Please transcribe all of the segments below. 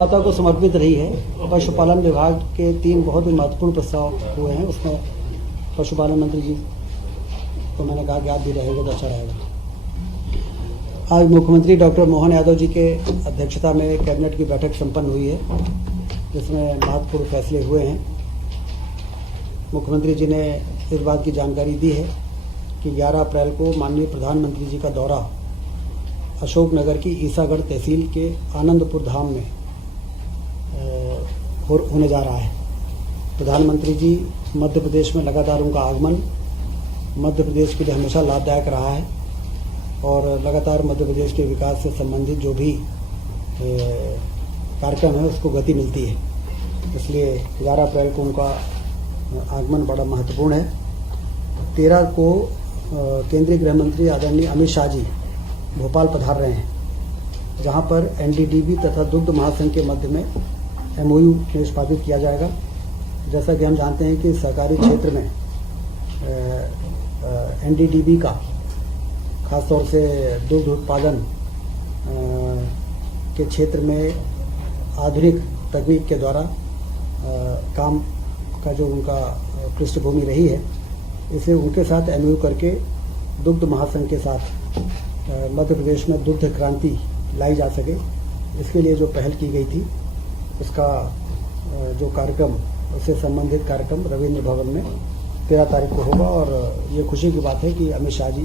माता को समर्पित रही है। पशुपालन विभाग के 3 बहुत ही महत्वपूर्ण प्रस्ताव हुए हैं। उसमें पशुपालन मंत्री जी को मैंने कहा कि आप भी रहेंगे तो अच्छा रहेगा। आज मुख्यमंत्री डॉक्टर मोहन यादव जी के अध्यक्षता में कैबिनेट की बैठक संपन्न हुई है, जिसमें महत्वपूर्ण फैसले हुए हैं। मुख्यमंत्री जी ने इस बात की जानकारी दी है कि 11 अप्रैल को माननीय प्रधानमंत्री जी का दौरा अशोकनगर की ईसागढ़ तहसील के आनंदपुर धाम में होने जा रहा है। प्रधानमंत्री जी मध्य प्रदेश में लगातार उनका आगमन मध्य प्रदेश के लिए हमेशा लाभदायक रहा है और लगातार मध्य प्रदेश के विकास से संबंधित जो भी कार्यक्रम है उसको गति मिलती है। इसलिए 11 अप्रैल को उनका आगमन बड़ा महत्वपूर्ण है। 13 को केंद्रीय गृह मंत्री आदरणीय अमित शाह जी भोपाल पधार रहे हैं, जहां पर एनडीडीबी तथा दुग्ध महासंघ के मध्य में एमओयू निष्पादित किया जाएगा। जैसा कि हम जानते हैं कि सहकारी क्षेत्र में एनडीडीबी का खासतौर से दुग्ध उत्पादन के क्षेत्र में आधुनिक तकनीक के द्वारा काम का जो उनका पृष्ठभूमि रही है, इसे उनके साथ एमओयू करके दुग्ध महासंघ के साथ मध्य प्रदेश में दुग्ध क्रांति लाई जा सके, इसके लिए जो पहल की गई थी उसका जो कार्यक्रम उससे संबंधित कार्यक्रम रविंद्र भवन में 13 तारीख को होगा। और ये खुशी की बात है कि अमित शाह जी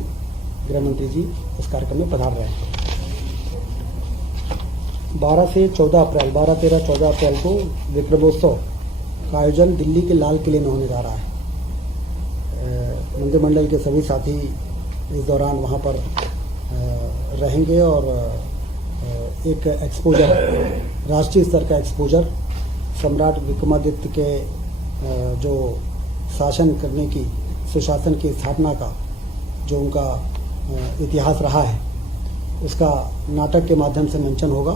गृह मंत्री जी उस कार्यक्रम में पधार रहे हैं। 12 से 14 अप्रैल 12, 13, 14 अप्रैल को विक्रमोत्सव का आयोजन दिल्ली के लाल किले में होने जा रहा है। मंत्रिमंडल के सभी साथी इस दौरान वहाँ पर रहेंगे और एक एक्सपोजर, राष्ट्रीय स्तर का एक्सपोजर सम्राट विक्रमादित्य के जो शासन करने की, सुशासन की स्थापना का जो उनका इतिहास रहा है, उसका नाटक के माध्यम से मंचन होगा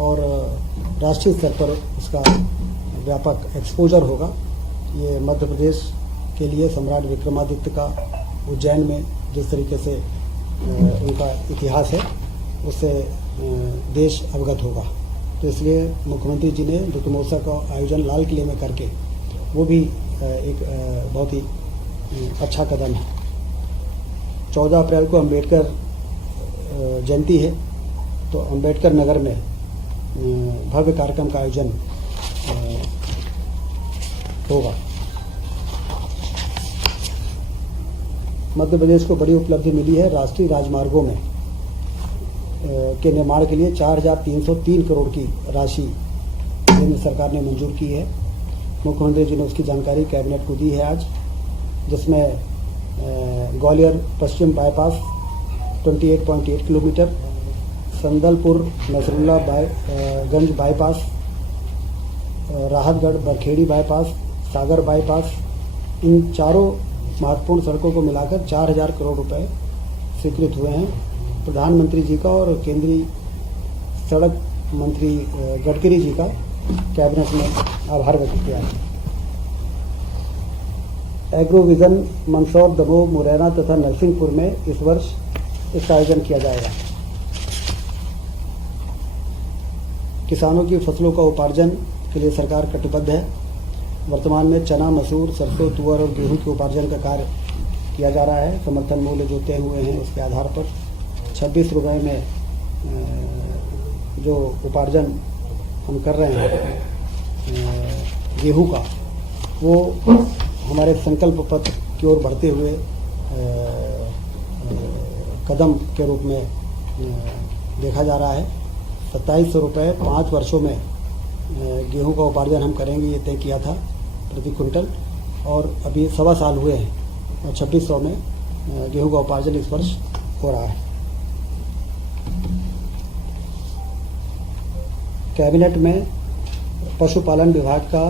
और राष्ट्रीय स्तर पर उसका व्यापक एक्सपोजर होगा। ये मध्य प्रदेश के लिए सम्राट विक्रमादित्य का उज्जैन में जिस तरीके से उनका इतिहास है, उससे देश अवगत होगा। तो इसलिए मुख्यमंत्री जी ने दुग्ध महोत्सव का आयोजन लाल किले में करके वो भी एक बहुत ही अच्छा कदम है। 14 अप्रैल को अंबेडकर जयंती है, तो अंबेडकर नगर में भव्य कार्यक्रम का आयोजन होगा। मध्य प्रदेश को बड़ी उपलब्धि मिली है। राष्ट्रीय राजमार्गों में के निर्माण के लिए 4,303 करोड़ की राशि केंद्र सरकार ने मंजूर की है। मुख्यमंत्री जी ने उसकी जानकारी कैबिनेट को दी है आज, जिसमें ग्वालियर पश्चिम bypass 28.8 kilometre, Sandalpur Nasrullaganj bypass, Rahatgarh Barkhedi bypass, Sagar bypass, इन चारों महत्वपूर्ण सड़कों को मिलाकर 4,000 करोड़ रुपए स्वीकृत हुए हैं। प्रधानमंत्री जी का और केंद्रीय सड़क मंत्री गडकरी जी का कैबिनेट ने आभार व्यक्त किया है। एग्रो विजन मंदसौर, दमोह, मुरैना तथा नरसिंहपुर में इस वर्ष इसका आयोजन किया जाएगा। किसानों की फसलों का उपार्जन के लिए सरकार कटिबद्ध है। वर्तमान में चना, मसूर, सरसों, तुअर और गेहूं के उपार्जन का कार्य किया जा रहा है। समर्थन मूल्य जो तय हुए हैं उसके आधार पर 26 रुपये में जो उपार्जन हम कर रहे हैं गेहूं का, वो हमारे संकल्प पत्र की ओर बढ़ते हुए कदम के रूप में देखा जा रहा है। 2700 रुपये 5 वर्षों में गेहूं का उपार्जन हम करेंगे, ये तय किया था प्रति क्विंटल, और अभी 1.25 साल हुए हैं और 2600 में गेहूं का उपार्जन इस वर्ष हो रहा है। कैबिनेट में पशुपालन विभाग का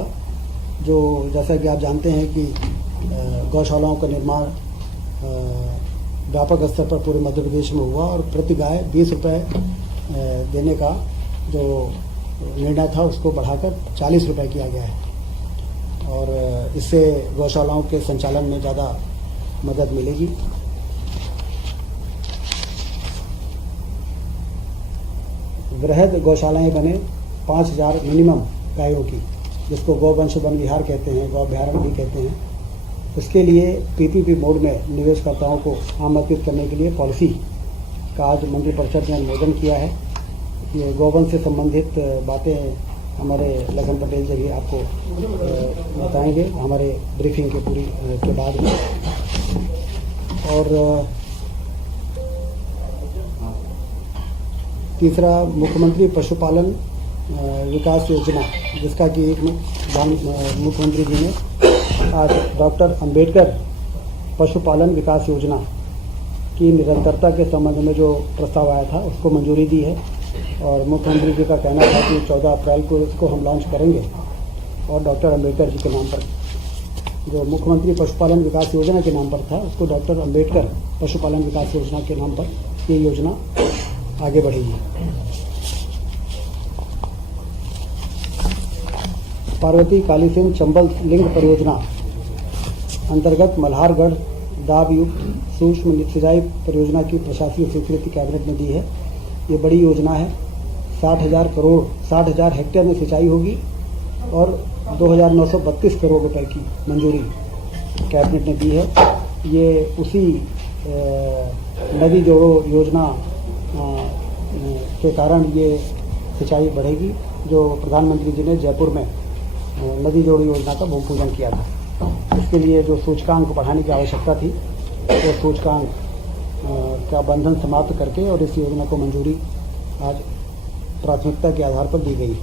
जो, जैसा कि आप जानते हैं कि गौशालाओं का निर्माण व्यापक स्तर पर पूरे मध्य प्रदेश में हुआ और प्रति गाय 20 रुपये देने का जो निर्णय था उसको बढ़ाकर 40 रुपये किया गया है और इससे गौशालाओं के संचालन में ज़्यादा मदद मिलेगी। वृहद गौशालाएं बने 5,000 मिनिमम गायों की, जिसको गौवंश वन विहार कहते हैं, गौ अभ्यारण्य भी कहते हैं, उसके लिए पीपीपी मोड में निवेशकर्ताओं को आमंत्रित करने के लिए पॉलिसी का आज मंत्रिपरिषद ने अनुमोदन किया है। ये गौवंश से संबंधित बातें हमारे लखन पटेल जी आपको बताएंगे हमारे ब्रीफिंग के पूरी के बाद में। और तीसरा, मुख्यमंत्री पशुपालन विकास योजना, जिसका कि मुख्यमंत्री जी ने आज डॉक्टर अंबेडकर पशुपालन विकास योजना की निरंतरता के संबंध में जो प्रस्ताव आया था उसको मंजूरी दी है। और मुख्यमंत्री जी का कहना था कि 14 अप्रैल को इसको हम लॉन्च करेंगे और डॉक्टर अंबेडकर जी के नाम पर, जो मुख्यमंत्री पशुपालन विकास योजना के नाम पर था, उसको डॉक्टर अंबेडकर पशुपालन विकास योजना के नाम पर ये योजना आगे बढ़ेगी। पार्वती कालीसिंध चंबल लिंक परियोजना अंतर्गत मल्हारगढ़ दाब युक्त सूक्ष्म सिंचाई परियोजना की प्रशासकीय स्वीकृति कैबिनेट ने दी है। ये बड़ी योजना है। 60,000 हेक्टेयर में सिंचाई होगी और 2,932 करोड़ रुपए की मंजूरी कैबिनेट ने दी है। ये उसी नदी जोड़ो योजना के कारण ये सिंचाई बढ़ेगी, जो प्रधानमंत्री जी ने जयपुर में नदी जोड़ो योजना का भूमि पूजन किया था। इसके लिए जो सूचकांक बढ़ाने की आवश्यकता थी, वो सूचकांक का बंधन समाप्त करके और इस योजना को मंजूरी आज प्राथमिकता के आधार पर दी गई।